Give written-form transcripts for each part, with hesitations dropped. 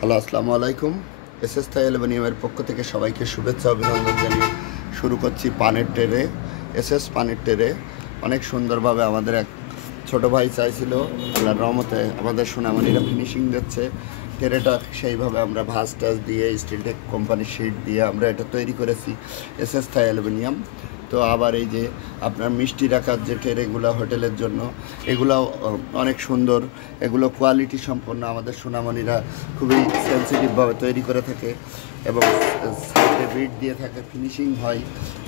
Hello, আসসালামু আলাইকুম। SS থাই অ্যালুমিনিয়ামের পক্ষ থেকে সবাইকে শুভেচ্ছা অভিনন্দন জানিয়ে শুরু করছি পানের ট্রে। এসএস পানের ট্রে অনেক সুন্দরভাবে আমাদের এক ছোট ভাই চাইছিল, আল্লাহর রহমতে আমাদের সোনামণিরা ফিনিশিং দিচ্ছে। ট্রেটা সেইভাবে আমরা ভাঁজ টাজ দিয়ে স্টিলটেক কোম্পানির শিট দিয়ে আমরা এটা তৈরি করেছি, এসএস থাই অ্যালুমিনিয়াম। তো আবার এই যে আপনার মিষ্টি রাখার যে ট্রেগুলো হোটেলের জন্য, এগুলাও অনেক সুন্দর। এগুলো কোয়ালিটি সম্পন্ন, আমাদের সোনামণিরা খুবই সেন্সিটিভভাবে তৈরি করে থাকে এবং সাইডে বিট দিয়ে থাকে, ফিনিশিং হয়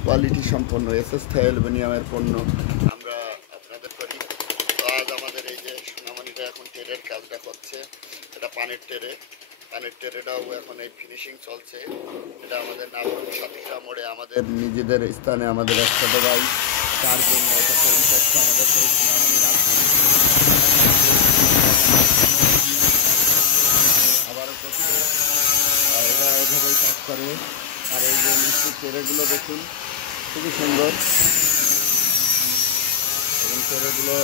কোয়ালিটি সম্পন্ন। এসএস থাই অ্যালুমিনিয়ামের পণ্য আমরা আপনাদের করি। তো আজ আমাদের এই যে সোনামণিরা এখন ট্রের কাজটা করছে, এটা পানের ট্রে। পানের ট্রেটাও এখন এই ফিনিশিং চলছে। এটা আমাদের নাগরম সাতিকা মোড়ে আমাদের নিজেদের স্থানে আমাদের এক ছোট ভাই, তার জন্য এটা তৈরি করছে আমাদের সেই সোনামণিরা। আবারও করছে, এরা এভাবেই কাজ করে। আর এই যে মিষ্টির ট্রেগুলো দেখুন, খুবই সুন্দর। এবং ট্রেগুলো,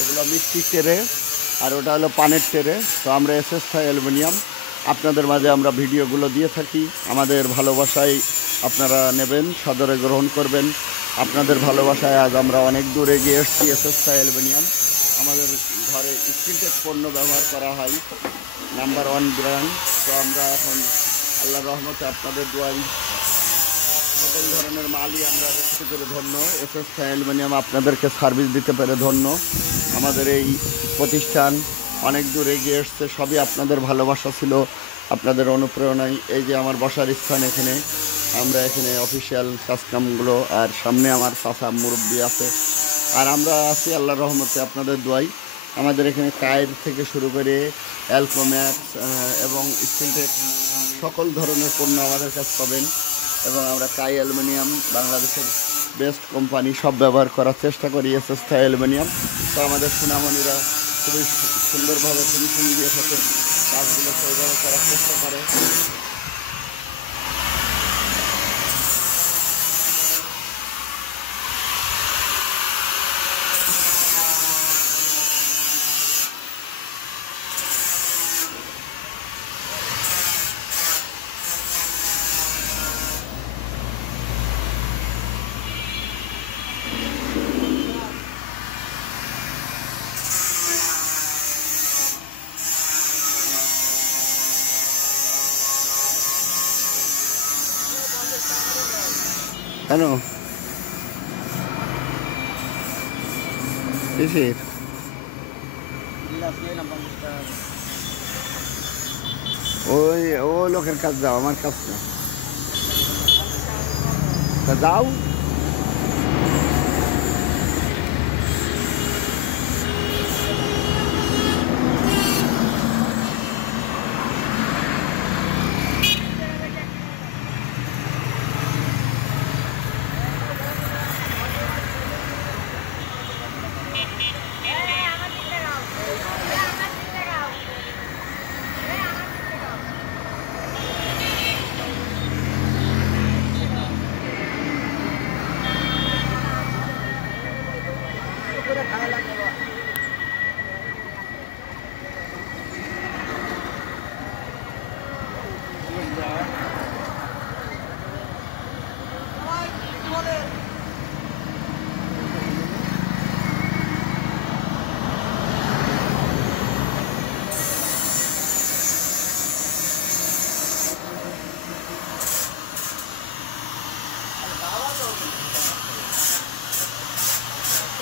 এগুলো মিষ্টির ট্রে আর ওটা হলো পানের ট্রে। তো আমরা এসএস থাই অ্যালুমিনিয়াম আপনাদের মাঝে আমরা ভিডিওগুলো দিয়ে থাকি। আমাদের ভালোবাসায় আপনারা নেবেন, সদরে গ্রহণ করবেন। আপনাদের ভালোবাসায় আজ আমরা অনেক দূরে এগিয়ে এসেছি। এসএস থাই অ্যালুমিনিয়াম আমাদের ঘরে স্টিলটেক পণ্য ব্যবহার করা হয়, নাম্বার 1 ব্র্যান্ড। তো আমরা এখন আল্লাহর রহমতে আপনাদের দোয়াই সকল ধরনের মালই আমরা দেখতে পেরে ধন্য। এসএস থাই অ্যালুমিনিয়াম আপনাদেরকে সার্ভিস দিতে পেরে ধন্য। আমাদের এই প্রতিষ্ঠান অনেক দূর এগিয়ে এসছে, সবই আপনাদের ভালোবাসা ছিল, আপনাদের অনুপ্রেরণায়। এই যে আমার বসার স্থান, এখানে আমরা এখানে অফিসিয়াল কাজকামগুলো, আর সামনে আমার চাচা মুরব্বী আছে, আর আমরা আছি আল্লাহর রহমতে আপনাদের দোয়াই। আমাদের এখানে টায়ার থেকে শুরু করে অ্যালকোম্যাক্স এবং স্টিলটেক সকল ধরনের পণ্য আমাদের কাছে পাবেন। এবং আমরা কাই অ্যালুমিনিয়াম, বাংলাদেশের বেস্ট কোম্পানি, সব ব্যবহার করার চেষ্টা করি এসএস থাই অ্যালুমিনিয়াম। তো আমাদের সোনামণিরা খুবই সুন্দরভাবে ফিনিশিং দিয়ে থাকে, কাজগুলো সেইভাবে করার চেষ্টা করে। কেন কিসের ওই ও লোকের কাজ যাও, আমার কাজ না। তা যাও।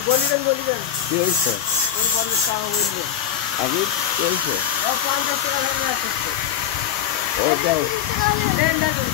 বলিবেন বলিবেন কি হয়েছে? ওই 50 টাকা বলবেন আগে কি হয়েছে? ও 50 টাকা ধরে আসছে ও যাও। দেন দাদু